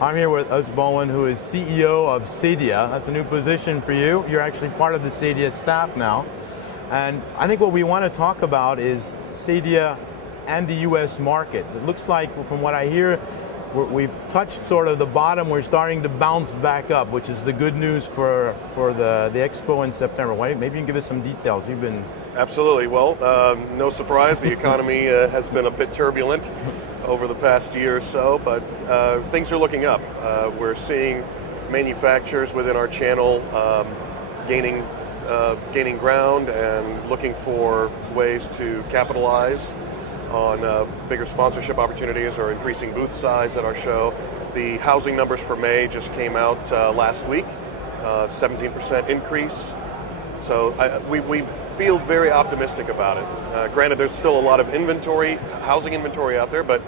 I'm here with Utz Baldwin, who is CEO of CEDIA. That's a new position for you. You're actually part of the CEDIA staff now. And I think what we want to talk about is CEDIA and the U.S. market. It looks like, from what I hear, we've touched sort of the bottom. We're starting to bounce back up, which is the good news for the expo in September. Maybe you can give us some details. You've been... Absolutely. Well, no surprise, the economy has been a bit turbulent over the past year or so, but things are looking up. We're seeing manufacturers within our channel gaining ground and looking for ways to capitalize on bigger sponsorship opportunities or increasing booth size at our show. The housing numbers for May just came out last week, 17% increase. So we feel very optimistic about it. Granted, there's still a lot of housing inventory out there, but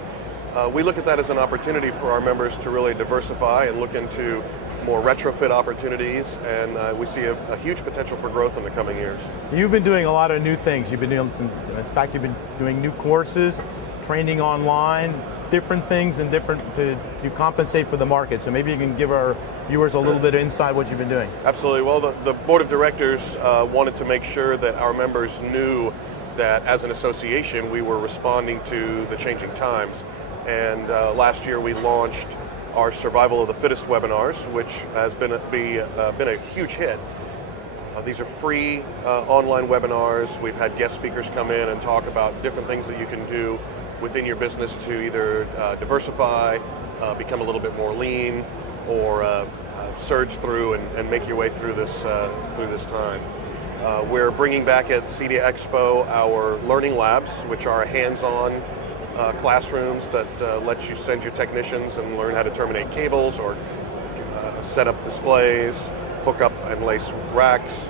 we look at that as an opportunity for our members to really diversify and look into more retrofit opportunities, and we see a huge potential for growth in the coming years. You've been doing a lot of new things. You've been doing, in fact, you've been doing new courses, training online, different things, and to compensate for the market. So maybe you can give our viewers a little bit of insight what you've been doing. Absolutely. Well, the board of directors wanted to make sure that our members knew that as an association we were responding to the changing times. And last year we launched our Survival of the Fittest webinars, which has been a huge hit. These are free online webinars. We've had guest speakers come in and talk about different things that you can do within your business to either diversify, become a little bit more lean, or surge through and make your way through this time. We're bringing back at CEDIA Expo our learning labs, which are hands-on classrooms that let you send your technicians and learn how to terminate cables or set up displays, hook up and lace racks.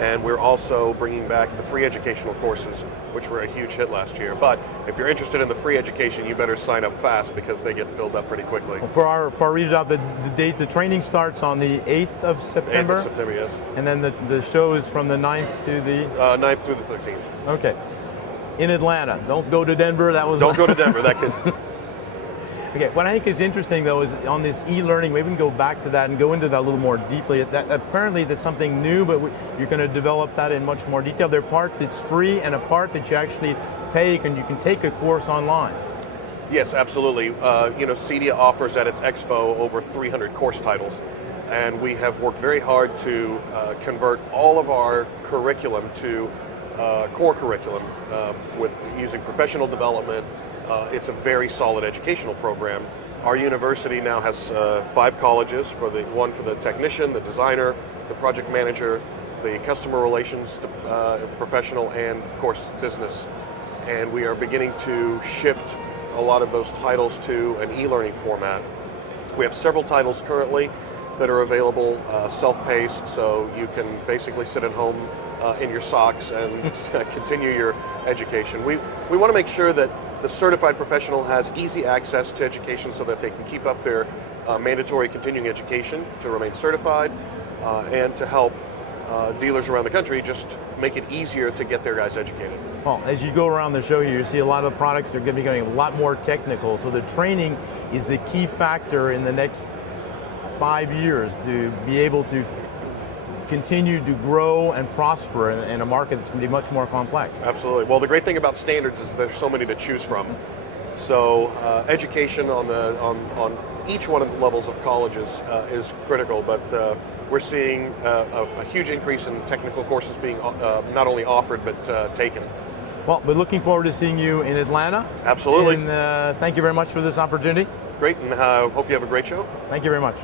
And we're also bringing back the free educational courses, which were a huge hit last year. But if you're interested in the free education, you better sign up fast because they get filled up pretty quickly. Well, for our readers out, the date, the training starts on the 8th of September? 8th of September, yes. And then the show is from the 9th to the? 9th through the 13th. Okay. In Atlanta. Don't go to Denver. Don't go to Denver. That could... Okay, what I think is interesting though is on this e-learning, maybe we can go back to that and go into that a little more deeply. That apparently that's something new, but you're going to develop that in much more detail. There's a part that's free and a part that you actually pay, and you can take a course online. Yes, absolutely. CEDIA offers at its expo over 300 course titles, and we have worked very hard to convert all of our curriculum to core curriculum with using professional development. It's a very solid educational program. Our university now has 5 colleges, one for the technician, the designer, the project manager, the customer relations professional, and of course business. And we are beginning to shift a lot of those titles to an e-learning format. We have several titles currently that are available self-paced, so you can basically sit at home in your socks and continue your education. We want to make sure that the certified professional has easy access to education so that they can keep up their mandatory continuing education to remain certified, and to help dealers around the country just make it easier to get their guys educated. Well, as you go around the show here, you see a lot of products that are going to be getting a lot more technical, so the training is the key factor in the next 5 years to be able to continue to grow and prosper in a market that's going to be much more complex. Absolutely. Well, the great thing about standards is there's so many to choose from. So education on each one of the levels of colleges is critical, but we're seeing a huge increase in technical courses being not only offered but taken. Well, we're looking forward to seeing you in Atlanta. Absolutely. And thank you very much for this opportunity. Great, and hope you have a great show. Thank you very much.